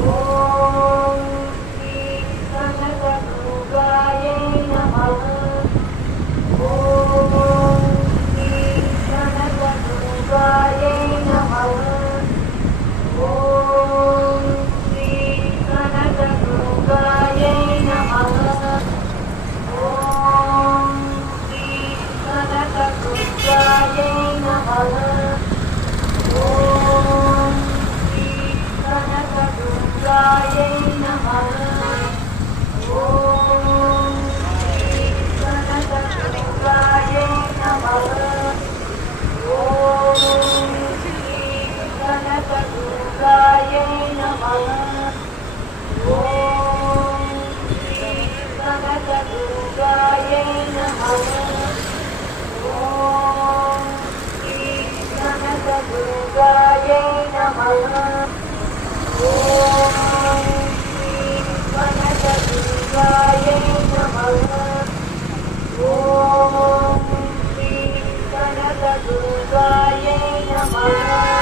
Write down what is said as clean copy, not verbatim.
ॐ श्री कनकदुर्गायै नमः। ॐ श्री कनकदुर्गायै नमः। ॐ श्री कनकदुर्गायै नमः। ॐ श्री कनकदुर्गायै नमः। ॐ श्री कनकदुर्गायै नमः। ॐ श्री कनकदुर्गायै नमः। ॐ श्री कनकदुर्गायै नमः। ॐ श्री कनकदुर्गायै नमः। ॐ श्री कनकदुर्गायै नमः। ॐ श्री कनकदुर्गायै नमः। ॐ श्री कनकदुर्गायै नमः।